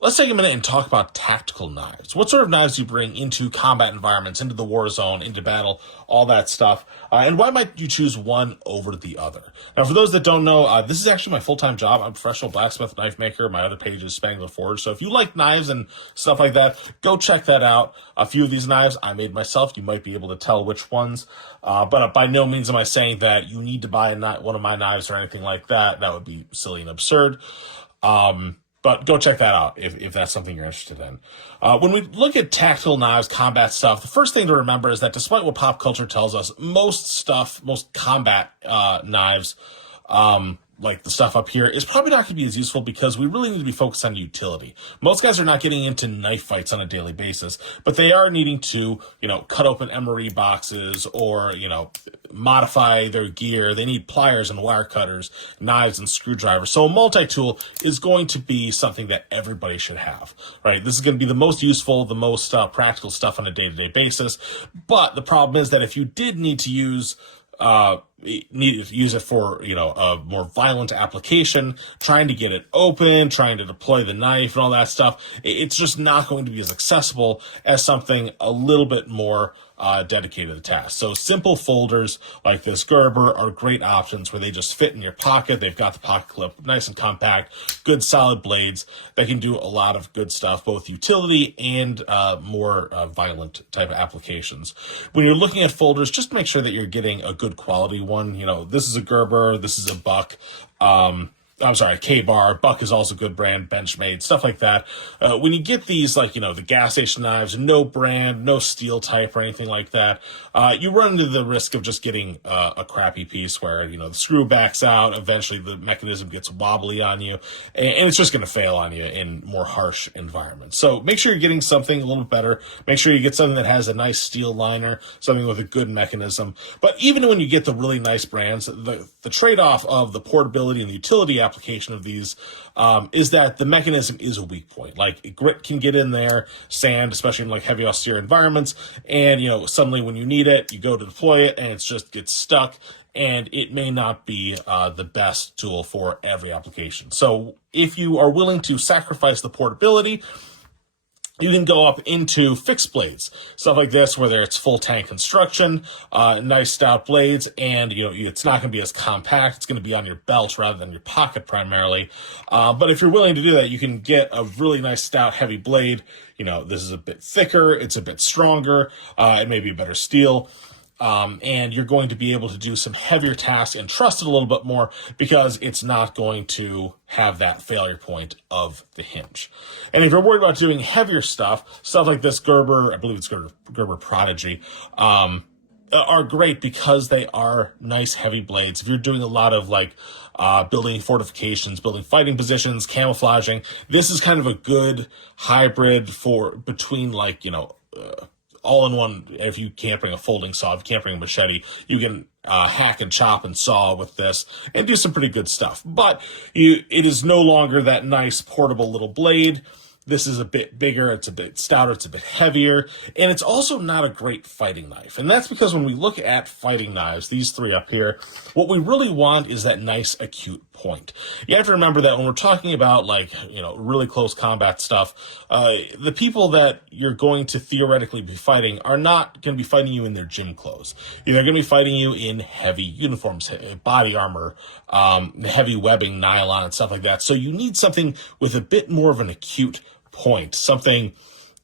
Let's take a minute and talk about tactical knives. What sort of knives do you bring into combat environments, into the war zone, into battle, all that stuff? And why might you choose one over the other? Now, for those that don't know, this is actually my full-time job. I'm a professional blacksmith knife maker. My other page is Spangler Forge. So if you like knives and stuff like that, go check that out. A few of these knives I made myself. You might be able to tell which ones. But by no means am I saying that you need to buy one of my knives or anything like that. That would be silly and absurd. But go check that out if that's something you're interested in. When we look at tactical knives, combat stuff, the first thing to remember is that despite what pop culture tells us, most combat knives, like the stuff up here, is probably not going to be as useful because we really need to be focused on utility. Most guys are not getting into knife fights on a daily basis, but they are needing to, cut open MRE boxes or, modify their gear. They need pliers and wire cutters, knives and screwdrivers. So a multi-tool is going to be something that everybody should have, right? This is going to be the most useful, the most practical stuff on a day-to-day basis. But the problem is that if you did need to use it for, a more violent application, trying to get it open, trying to deploy the knife and all that stuff, it's just not going to be as accessible as something a little bit more dedicated to the task. So simple folders like this Gerber are great options where they just fit in your pocket. They've got the pocket clip, nice and compact, good solid blades that can do a lot of good stuff, both utility and more violent type of applications. When you're looking at folders, just make sure that you're getting a good quality one. This is a Gerber, this is a Buck. I'm sorry, K-Bar. Buck is also a good brand, Benchmade, stuff like that. When you get these, the gas station knives, no brand, no steel type or anything like that, you run into the risk of just getting a crappy piece where, the screw backs out, eventually the mechanism gets wobbly on you, and it's just going to fail on you in more harsh environments. So make sure you're getting something a little bit better. Make sure you get something that has a nice steel liner, something with a good mechanism. But even when you get the really nice brands, the trade-off of the portability and the utility application of these is that the mechanism is a weak point. Like grit can get in there, sand, especially in heavy austere environments, and suddenly when you need it, you go to deploy it and it just gets stuck, and it may not be the best tool for every application. So if you are willing to sacrifice the portability, you can go up into fixed blades, stuff like this, whether it's full tank construction, nice stout blades, and it's not going to be as compact. It's going to be on your belt rather than your pocket primarily. But if you're willing to do that, you can get a really nice stout heavy blade. This is a bit thicker, it's a bit stronger, it may be better steel. And you're going to be able to do some heavier tasks and trust it a little bit more because it's not going to have that failure point of the hinge. And if you're worried about doing heavier stuff like this Gerber, I believe it's Gerber Prodigy, are great because they are nice heavy blades. If you're doing a lot of building fortifications, building fighting positions, camouflaging, this is kind of a good hybrid between all in one. If you can't bring a folding saw, if you can't bring a machete, you can hack and chop and saw with this and do some pretty good stuff. But it is no longer that nice portable little blade. This is a bit bigger, it's a bit stouter, it's a bit heavier, and it's also not a great fighting knife. And that's because when we look at fighting knives, these three up here, what we really want is that nice acute point. You have to remember that when we're talking about really close combat stuff, the people that you're going to theoretically be fighting are not going to be fighting you in their gym clothes. They're going to be fighting you in heavy uniforms, body armor, heavy webbing, nylon, and stuff like that. So you need something with a bit more of an acute point. Something,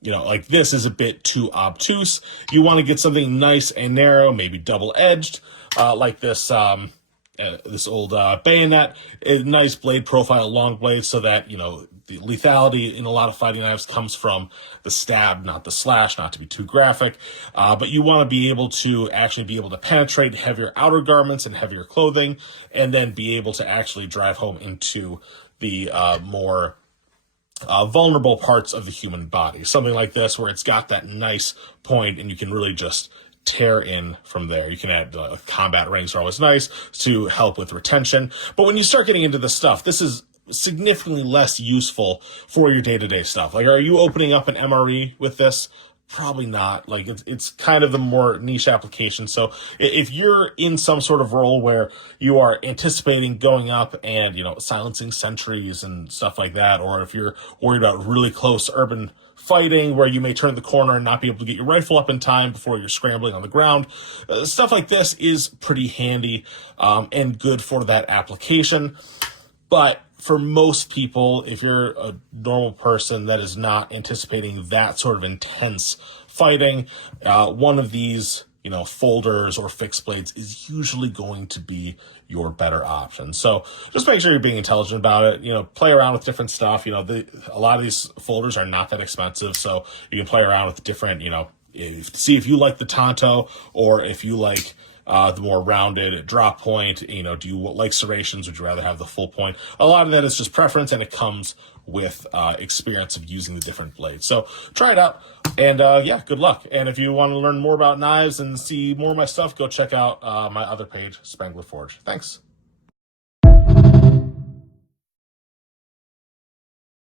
like this is a bit too obtuse. You want to get something nice and narrow, maybe double-edged, like this this old bayonet, a nice blade profile, long blade, so that, the lethality in a lot of fighting knives comes from the stab, not the slash, not to be too graphic. But you want to be able to actually be able to penetrate heavier outer garments and heavier clothing, and then be able to actually drive home into the more vulnerable parts of the human body. Something like this where it's got that nice point and you can really just tear in from there. You can add combat rings are always nice to help with retention. But when you start getting into this stuff, this is significantly less useful for your day-to-day stuff. Are you opening up an MRE with this? Probably not. Like it's kind of the more niche application. So if you're in some sort of role where you are anticipating going up and, silencing sentries and stuff like that, or if you're worried about really close urban fighting where you may turn the corner and not be able to get your rifle up in time before you're scrambling on the ground, stuff like this is pretty handy and good for that application. But for most people, if you're a normal person that is not anticipating that sort of intense fighting, one of these, folders or fixed blades is usually going to be your better option. So just make sure you're being intelligent about it. Play around with different stuff. A lot of these folders are not that expensive, so you can play around with different, see if you like the Tonto or if you like the more rounded drop point. Do you like serrations? Would you rather have the full point? A lot of that is just preference, and it comes with experience of using the different blades. So try it out, and good luck. And if you want to learn more about knives and see more of my stuff, go check out my other page, Spangler Forge. Thanks.